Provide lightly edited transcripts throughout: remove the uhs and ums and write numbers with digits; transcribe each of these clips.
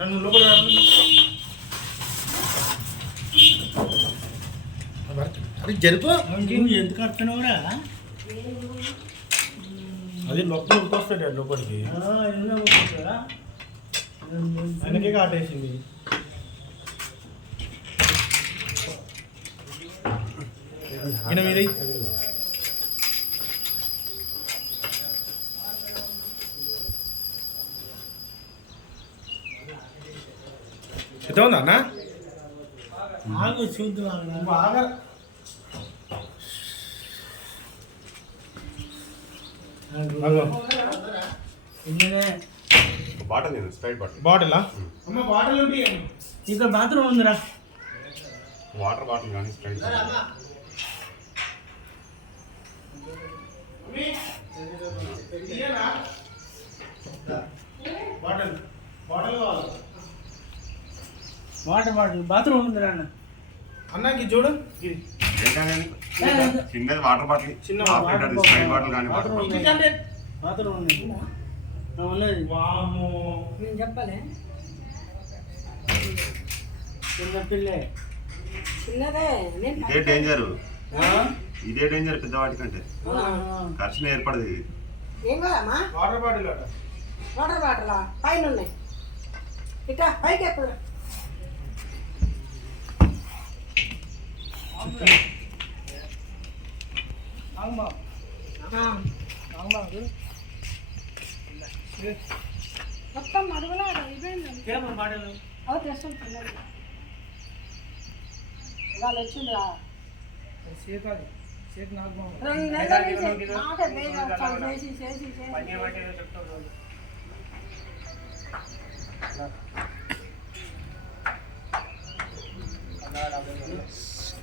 నన్ను లోపల అది జరుపు ఎందుకు వస్తున్నావురా? అది లోపల ఉరికొస్తాడు లోపలికి ఆయనకే కాటేసింది. ఈయన మీద ఎంత ఉందా అన్న? ఆగు చూద్దాం. బాగా బాటిల్ స్ప్రైట్ బాటిల్. బాటిలా? అమ్మ బాటిల్ ఇక్కడ బాత్రూమ్ ఉందిరా. వాటర్ బాటిల్ కానీ స్ప్రైట్ బాటిల్ బాటిల్ కావాలి. వాటర్ బాటిల్ బాత్రూమ్ ఉందిరా అన్న. అన్నకి చూడు చిన్నది వాటర్ బాటిల్, చిన్న స్ప్రైట్ బాటిల్ కానీ వాటర్ బాత్రూమ్ బాటిల్. ఉంది. బాత్రూమ్ ఉంది. ఉన్నది. వామ్మో. నేను చెప్పలే చిన్న పిల్లే. చిన్నదే ఇదే డేంజర్, ఇదే డేంజర్ పెద్దవాటి కంటే. ఘర్షణ ఏర్పడదు ఇది. ఏం కదమ్మా? వాటర్ బాటిల్ అట. వాటర్ బాటిలా పైన ఉన్నాయి. ఇట్లా పైకి ఎప్పుడు మొత్తం మరుగులా బాటిల్ తెస్తుంది పిల్లలు. వాళ్ళు వచ్చిందిరా 2 నెలల నుంచి నాకే బేగా చేసి చేసి చేసి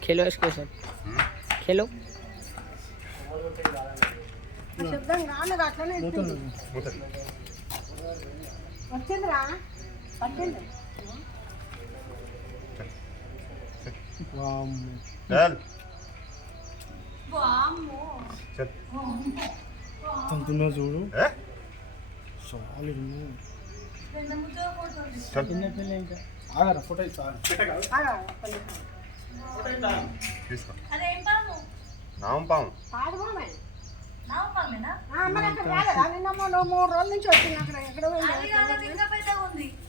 खेलो इसके साथ खेलो శబ్దం నాన్నది అట్లనే వచ్చిందిరా పట్టింది. తంతున్నా చూడు. చిన్న పిల్ల ఇంకా ఆగరా ఫోటో చాలు. తీసుకో. నామం పాము. కాదు మామే మరి అక్కడ రాలేదా? నిన్న మొన్న 3 రోజుల నుంచి వచ్చింది. అక్కడ ఎక్కడ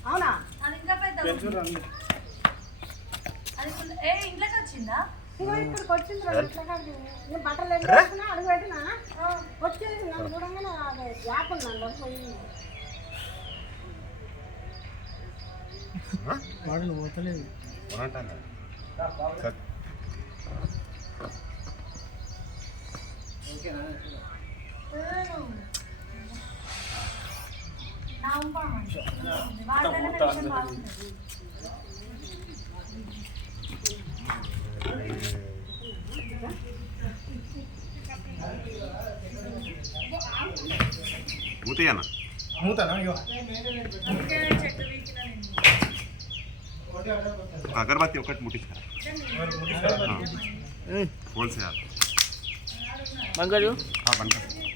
అవునా? ఇగో ఇక్కడికి వచ్చింది. నేను బట్టలు ఎండుకున్నా అడుగు పెట్టినా వచ్చేది. నన్ను చూడంగానే అదే గ్యాప్ ఉన్నాను పోయింది. బాటిల్ పోతలేదు. మూతయ్యన్న మూతానా? అగరబత్తి ఒకటి ముట్టించారు. హోల్సేల్ बंद कर दो। బండి